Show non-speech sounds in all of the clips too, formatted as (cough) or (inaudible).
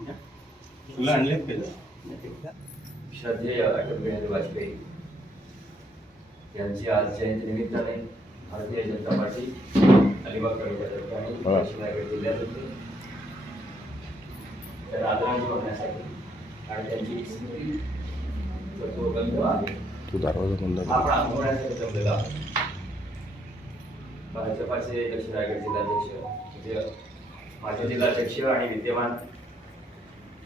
तुला का श्रद्धेय अटल बिहारी वाजपेयी यांची आज जयंती निमित्ताने भारतीय जनता पार्टी अलिबाग हा. पश्चिम रायगड जिल्ह्यातर्फे त्यांना आदरांजली वाहण्यासाठी आणि त्यांची स्मृती तत्वबंध आहे तू दरवाजा बंद कर. आपण जमलेलो भाजपाचे दक्षिण रायगड जिल्हाध्यक्ष माजी जिल्हाध्यक्ष आणि विद्यमान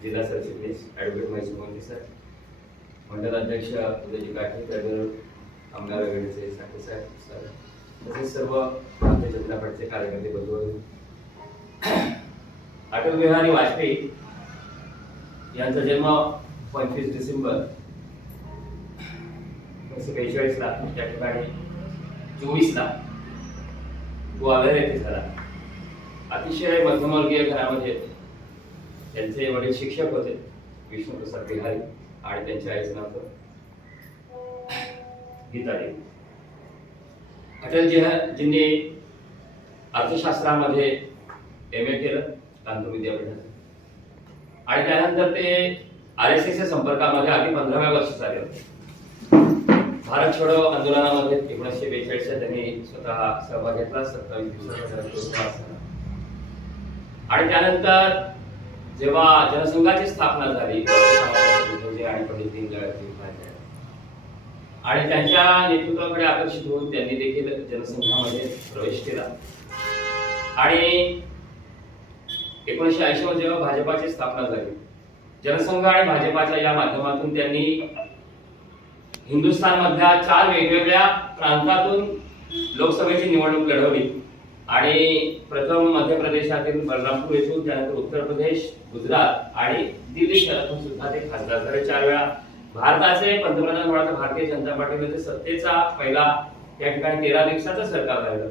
जिल्हा सरचिटणीस ॲडव्होकेट महेश मोहंती सर मंडल अध्यक्ष उदयजी काठे त्याचबरोबर आमदार वेगळेचे साठे साहेब सर तसेच सर्व भारतीय जनता पार्टीचे कार्यकर्ते बंधू (coughs) अटल बिहारी वाजपेयी यांचा जन्म पंचवीस डिसेंबर एकोणीसशे बेचाळीसला त्या ठिकाणी चोवीसला ग्वाल्हेर येथे झाला. अतिशय मध्यमवर्गीय घरामध्ये त्यांचे वडील शिक्षक होते. विष्णुप्रसाद बिहारी आणि त्यांच्या आईचं नाव गीतादेवी. अटलजींनी अर्थशास्त्रामध्ये एम ए केलं कांतो विद्यापीठात आणि त्यानंतर ते आर एस एसच्या संपर्कामध्ये आधी पंधराव्या वर्षी आले होते. भारत छोडो आंदोलनामध्ये एकोणीसशे बेचाळीसच्या त्यांनी स्वतः सहभाग घेतला सत्तावीस दिवसाचा आणि त्यानंतर जेव्हा जनसंघाची स्थापना झाली आणि पंडित आणि त्यांच्या नेतृत्वाकडे आकर्षित होऊन त्यांनी देखील जनसंघामध्ये प्रवेश केला. आणि एकोणीसशे ऐंशी मध्ये जेव्हा भाजपाची स्थापना झाली जनसंघ आणि भाजपाच्या या माध्यमातून त्यांनी हिंदुस्थानमधल्या चार वेगवेगळ्या प्रांतातून लोकसभेची निवडणूक लढवली. आणि प्रथम मध्य प्रदेशातील बलरामपूर येथून त्यानंतर उत्तर प्रदेश गुजरात आणि दिल्ली शहरातून सुद्धा ते खासदार झाले. चार वेळा भारताचे पंतप्रधान म्हणून भारतीय जनता पार्टीमध्ये सत्तेचा पहिला त्या ठिकाणी तेरा दिवसाचं सरकार राहिलं.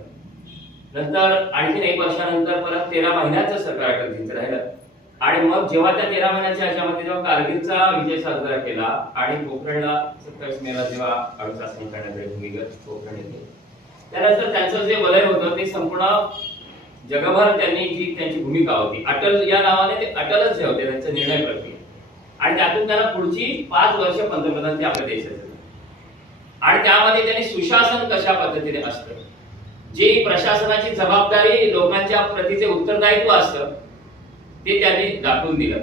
नंतर आणखीन एक वर्षानंतर परत तेरा महिन्याचं सरकार अटलजींचं राहिलं. आणि मग जेव्हा त्या तेरा महिन्याच्या ह्याच्यामध्ये जेव्हा कारगिलचा विजय साजरा केला आणि पोखरणला सत्तावीस मेला जेव्हा अणु करण्यात आली भूमिगत पोखरण येथे त्यानंतर त्यांचं जे वलय होतं ते संपूर्ण जगभर त्यांनी जी त्यांची भूमिका होती. अटल या नावाने ते अटलच जे होते त्यांच्या निर्णय प्रक्रिया आणि त्यातून त्यांना पुढची पाच वर्ष पंतप्रधान ते आपल्या देशाचे आणि त्यामध्ये त्यांनी सुशासन कशा पद्धतीने असतं? जी प्रशासनाची जबाबदारी लोकांच्या प्रतीचे उत्तरदायित्व असतं ते त्यांनी दाखवून दिलं.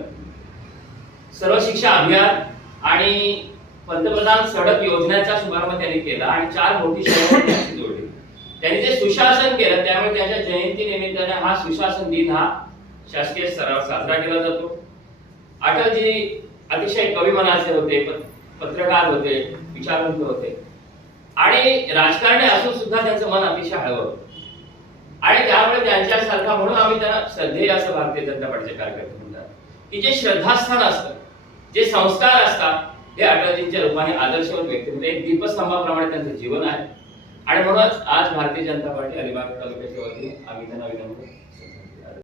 सर्व शिक्षा अभियान आणि पंतप्रधान सडक योजनेचा शुभारंभ त्यांनी केला आणि चार मोठी शहरं त्यांची जोडली. त्यांनी जे सुशासन केलं त्यामुळे त्यांच्या जयंती निमित्ताने हा सुशासन दिन हा शासकीय स्तरावर साजरा केला जातो. अटलजी अतिशय कवी मनाचे होते पत्रकार होते विचारवंत होते. आणि राजकारणी असून सुद्धा त्यांचं मन अतिशय हळवं होतं. आणि त्यामुळे त्यांच्यासारखा म्हणून आम्ही त्यांना श्रद्धेय असं भारतीय जनता पार्टीचे कार्यकर्ते म्हणतात की जे श्रद्धास्थान असतं जे संस्कार असतात हे अटलजींच्या रूपाने आदर्शवत व्यक्ती म्हणजे एक दीपस्तंभाप्रमाणे त्यांचं जीवन आहे. आणि म्हणूनच आज भारतीय जनता पार्टी अलिबाग तालुक्याच्या वतीने आम्ही त्यांना विनंती